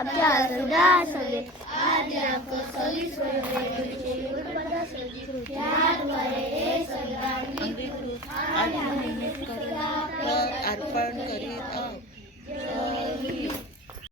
Até a.